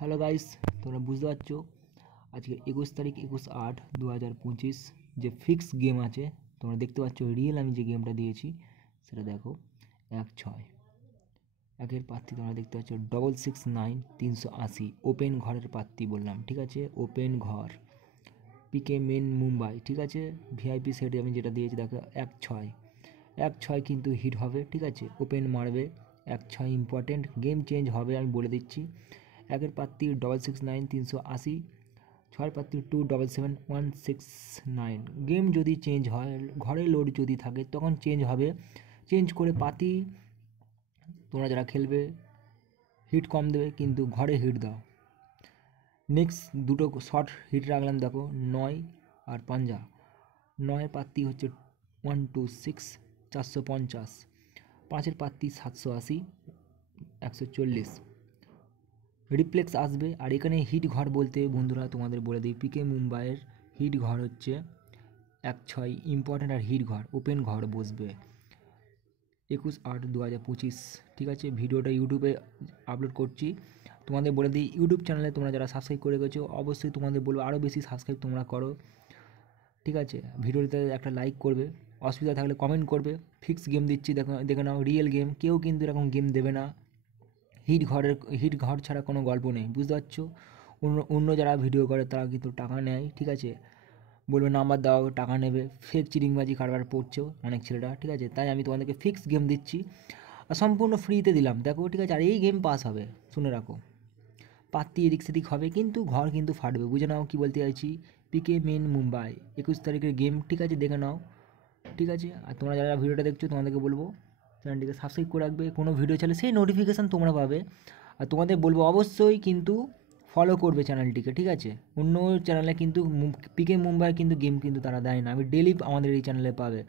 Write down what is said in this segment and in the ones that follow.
Hello guys, তোমরা বুঝতে পারছো আজকে 21 তারিখ 21/8/2025 যে ফিক্স গেম আছে তোমরা দেখতে পাচ্ছ। রিয়েল আমি যে গেমটা দিয়েছি সেটা দেখো 1-6 একের প্রার্থী তোমরা দেখতে পাচ্ছ 669 380 ওপেন ঘরের প্রার্থী বললাম, ঠিক আছে। ওপেন ঘর পিকে মেন মুম্বাই, ঠিক আছে। ভিআইপি সেটে আমি যেটা দিয়েছি দেখো 1-6 কিন্তু হিট হবে, ঠিক আছে। ওপেন মারবে 1-6 ইম্পর্টেন্ট গেম চেঞ্জ হবে আমি বলে দিচ্ছি। একের প্রার্থী 669 380, ছয়ের প্রার্থী 277169। গেম যদি চেঞ্জ হয়, ঘরে লোড যদি থাকে তখন চেঞ্জ হবে। চেঞ্জ করে পাতি তোমরা যারা খেলবে হিট কম দেবে, কিন্তু ঘরে হিট দাও। নেক্সট দুটো শর্ট হিট রাখলাম দেখো 9 আর পাঞ্জা। 9 প্রার্থী হচ্ছে 126 450, 5-এর প্রার্থী 780 140 রিপ্লেক্স আসবে। আর এখানে হিট ঘর বলতে বন্ধুরা তোমাদের বলে দিই, পিকে মুম্বাইয়ের হিট ঘর হচ্ছে 1-6 ইম্পর্ট্যান্ট। আর হিট ঘর ওপেন ঘর বসবে 21/8/2025, ঠিক আছে। ভিডিওটা ইউটিউবে আপলোড করছি। তোমাদের বলে দিই ইউটিউব চ্যানেলে তোমরা যারা সাবস্ক্রাইব করে গেছো অবশ্যই তোমাদের বলবো আরও বেশি সাবস্ক্রাইব তোমরা করো, ঠিক আছে। ভিডিওতে একটা লাইক করবে, অসুবিধা থাকলে কমেন্ট করবে। ফিক্স গেম দিচ্ছি, দেখে নাও রিয়েল গেম। কেউ কিন্তু এরকম গেম দেবে না। হিট ঘর ছাড়া কোনো গল্প নেই, বুঝতে পারছো। অন্য যারা ভিডিও করে তারা কিন্তু টাকা নেয়, ঠিক আছে। বলবে নাম্বার দাও, টাকা নেবে। ফেক চিটিংবাজি কারবার পড়ছো অনেক ছেলেরা, ঠিক আছে। তাই আমি তোমাদেরকে ফিক্স গেম দিচ্ছি আর সম্পূর্ণ ফ্রিতে দিলাম দেখো, ঠিক আছে। আর এই গেম পাস হবে, শুনে রাখো। পাত্তি এদিক সেদিক হবে কিন্তু ঘর কিন্তু ফাটবে, বুঝে নাও কী বলতে চাইছি। পিকে মেন মুম্বাই 21 তারিখের গেম, ঠিক আছে, দেখে নাও, ঠিক আছে। আর তোমরা যারা ভিডিওটা দেখছো তোমাদেরকে বলবো চ্যানেলটিকে সাবস্ক্রাইব করে রাখবে। কোনো ভিডিও চাইলে সেই নোটিফিকেশান তোমরা পাবে। আর তোমাদের বলবো অবশ্যই কিন্তু ফলো করবে চ্যানেলটিকে, ঠিক আছে। অন্য চ্যানেলে কিন্তু পিকে মুম্বাই কিন্তু গেম কিন্তু তারা দেয় না, আমি ডেলি আমাদের এই চ্যানেলে পাবে।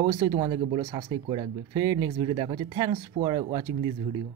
অবশ্যই তোমাদেরকে বলো সাবস্ক্রাইব করে রাখবে। ফের নেক্সট ভিডিও দেখা হচ্ছে। Thanks for watching this video.